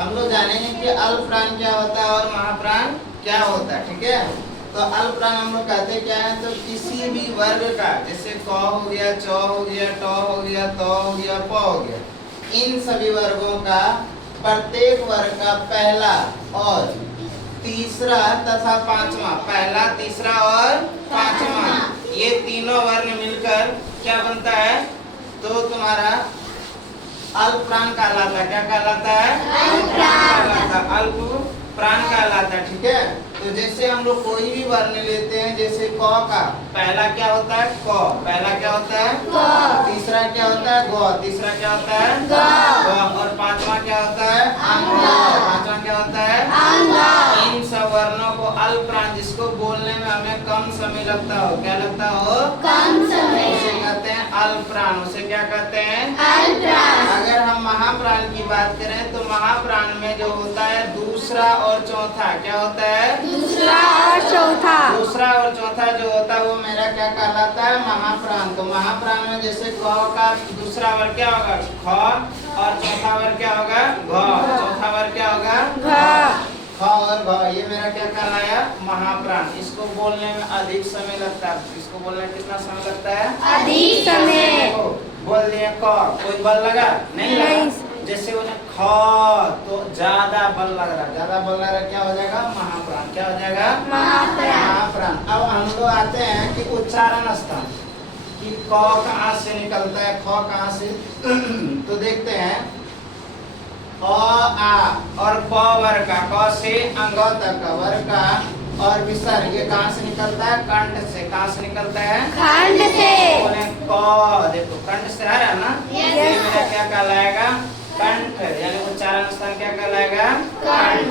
हम लोग जानेंगे कि अल्प प्राण क्या होता है और महाप्राण क्या होता है। ठीक है, तो अल्प प्राण हम लोग कहते क्या है, तो किसी भी वर्ग का, जैसे क हो गया, च हो गया, ट हो गया, त हो गया, प हो गया, इन सभी वर्गों का प्रत्येक वर्ग का पहला और तीसरा तथा पांचवा, पहला, तीसरा और पांचवा, ये तीनों वर्ण मिलकर क्या बनता है, तो तुम्हारा अल्प प्राण कहलाता है। क्या कहलाता है? अल्प प्राण। अल्प प्राण कहलाता है। ठीक है, तो जैसे हम लोग कोई भी वर्ण लेते हैं, जैसे क का पहला क्या होता है, क, पहला क्या होता है, क, तीसरा क्या होता है, ग, तीसरा क्या होता है, ग, और पांचवा क्या होता है, अंग, पांचवा क्या होता है, अंग। इन सब वर्णों को अल्प प्राण, जिसको बोलने में हमें कम समय लगता हो, क्या लगता हो, कम समय, उसे कहते हैं अल्प प्राण। उसे क्या कहते हैं, अल्प प्राण। अगर हम महाप्राण की बात करें तो महाप्राण में जो होता है दूसरा और चौथा, क्या होता है, दूसरा और चौथा, दूसरा और चौथा जो होता है वो मेरा क्या कहलाता है, महाप्राण। तो महाप्राण में जैसे क का दूसरा वर्ग क्या होगा, ख, और चौथा वर्ग क्या होगा, घ, चौथा वर्ग क्या होगा, घ, ख और घ, ये मेरा क्या कहलाया, महाप्राण। इसको बोलने में अधिक समय लगता है। इसको बोलने में कितना समय लगता है, अधिक समय। बोल दिए क, कोई बल लगा नहीं लगा, जैसे उन्हें ख तो ज्यादा बल लग रहा, ज्यादा बल लग रहा, क्या हो जाएगा, महाप्राण। क्या हो जाएगा, महाप्राण। अब हम लोग आते हैं कि उच्चारण स्थान, कि क कहाँ से निकलता है, ख कहाँ से तो देखते हैं अ, आ और प वर्ग का, क से अंग तक का वर्ग का और विसर्ग, ये कहाँ से निकलता है, कंठ से। कहाँ से निकलता है, कंठ से। क देखो कंठ से आ रहा है ना, ये मेरा क्या कहलाएगा, कंठ, यानी उच्चारण स्थान क्या कहलाएगा, कंठ।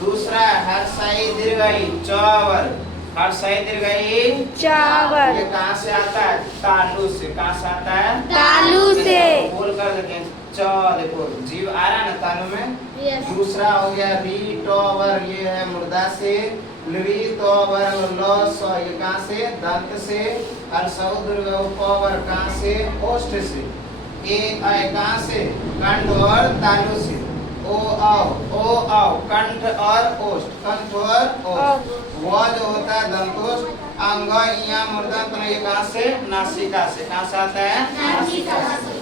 दूसरा हर्षाई दीर्घाई च वर्ग, हर्षाई दीर्घाई च वर्ग, ये कहाँ से आता है, तालु से। कहाँ से आता है, तालु से। बोल कर देखें, च देखो जीव आ रहा है ना तालु में। दूसरा हो गया री ट वर्ग, ये है मुर्दा से। ली तो वर्ग ल स, ये कहाँ से, दंत से। हर्षौ दीर्घ प वर्ग कहाँ से, ओष्ठ से। ए आय कहाँ से, कंठ और तालु से। ओ आओ कंठ और ओष्ठ, कंठ और ओष्ठ। वो जो होता है दंतोष्ठ। अंग या मूर्धन्य, ये कहाँ से, नासिका से। कहाँ से आता है, नासिका से।